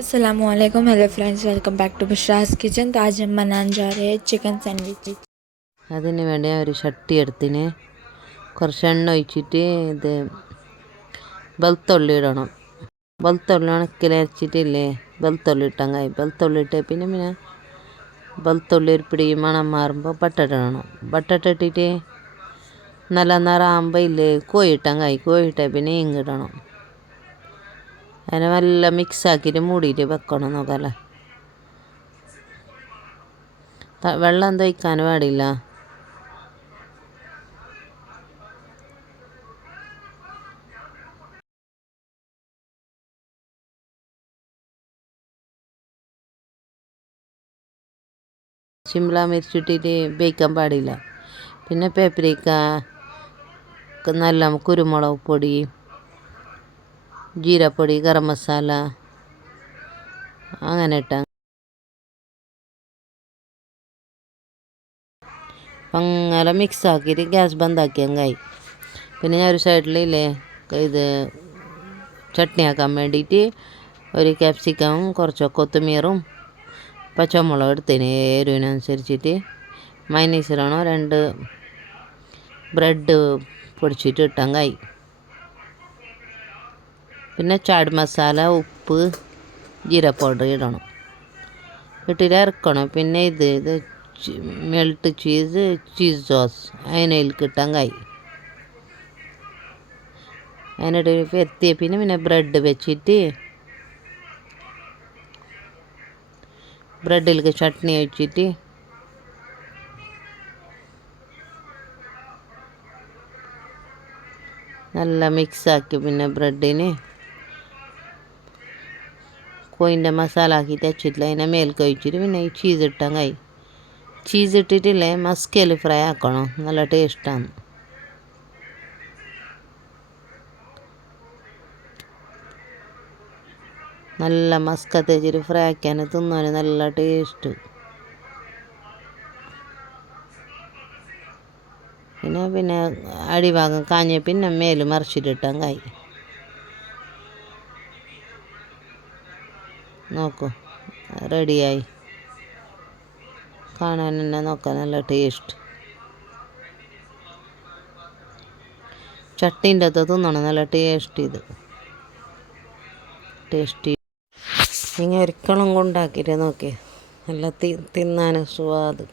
अस्सलामुअलैकुम hello friends welcome back to Bishras kitchen. तो आज हम बनाने जा रहे हैं चिकन सैंडविच। അതിന് വേണ്ടി ഒരു ചട്ടി എടുത്തിന് കുറച്ച് എണ്ണ ഒഴിച്ചിട്ട് ഇത് വെളുത്തുള്ളി ഇടണം. വെളുത്തുള്ളി ഉണക്കിലരച്ചിട്ടില്ലേ, വെളുത്തുള്ളി ഇട്ടങ്ങായി. വെളുത്തുള്ളി ഇട്ട് പിന്നെ വെളുത്തുള്ളി ഒരു പിടി മണം മാറുമ്പോൾ ബട്ടർ ഇടണം. ബട്ടർ ഇട്ടിട്ട് നല്ല നിറാകുമ്പോൾ ഇല്ലേ കോഴി ഇട്ടങ്ങായി. കോഴി ഇട്ട പിന്നെ ഇങ്ങിടണം. അതിനെ നല്ല മിക്സാക്കിയിട്ട് മൂടിയിട്ട് വെക്കണം. നോക്കാമല്ലേ, വെള്ളം തൊഴിക്കാൻ പാടില്ല. ശിംല മിർച്ചിട്ടിട്ട് വേവിക്കാൻ പാടില്ല. പിന്നെ പേപ്പറിക്ക, നല്ല കുരുമുളക് പൊടി, ജീരപ്പൊടി, ഗരം മസാല അങ്ങനെ ഇട്ട അങ്ങനെ മിക്സാക്കിയിട്ട് ഗ്യാസ് ബന്ധാക്കിയങ്ങായി. പിന്നെ ഞാൻ ഒരു സൈഡിലില്ലേ ഇത് ചട്നി ആക്കാൻ വേണ്ടിയിട്ട് ഒരു ക്യാപ്സിക്കവും കുറച്ച് കൊത്തുമീറും പച്ചമുളക് എടുത്തതിന് എരിവിനനുസരിച്ചിട്ട് മൈനീസിലാണോ 2 ബ്രെഡ് പൊടിച്ചിട്ട് ഇട്ടങ്ങായി. പിന്നെ ചാട് മസാല, ഉപ്പ്, ജീര പൗഡർ ഇടണം. ഇട്ടിട്ട് ഇറക്കണം. പിന്നെ ഇത് മെൽട്ട് ചീസ് സോസ് അതിനതിലേക്ക് ഇട്ടങ്ങായി. അതിനിട്ട് എത്തിയ പിന്നെ ബ്രെഡ് വെച്ചിട്ട് ബ്രെഡിലേക്ക് ചട്നി ഒഴിച്ചിട്ട് നല്ല മിക്സാക്കി പിന്നെ ബ്രെഡിന് കോയിൻ്റെ മസാല ആക്കിയിട്ട് വെച്ചിട്ടില്ല അതിനെ മേൽക്ക് ഒഴിച്ചിട്ട് പിന്നെ ഈ ചീസ് ഇട്ടങ്ങായി. ചീസ് ഇട്ടിട്ടില്ലേ മസ്കയിൽ ഫ്രൈ ആക്കണം, നല്ല ടേസ്റ്റാണ്. നല്ല മസ്ക തേച്ചിട്ട് ഫ്രൈ ആക്കിയാൽ തിന്നാൻ നല്ല ടേസ്റ്റ്. പിന്നെ അടിഭാഗം കാഞ്ഞ പിന്നെ മേല് മറിച്ചിട്ടിട്ടങ്ങായി. നോക്കൂ, റെഡിയായി. കാണാൻ തന്നെ നോക്കാം, നല്ല ടേസ്റ്റ്. ചട്ടീൻ്റെ അകത്ത് തിന്നണം, നല്ല ടേസ്റ്റ്. ഇത് ടേസ്റ്റി. നിങ്ങൾ ഒരിക്കലും കൊണ്ടാക്കിയിട്ട് നോക്കി, നല്ല തിന്നാൻ സ്വാദ്.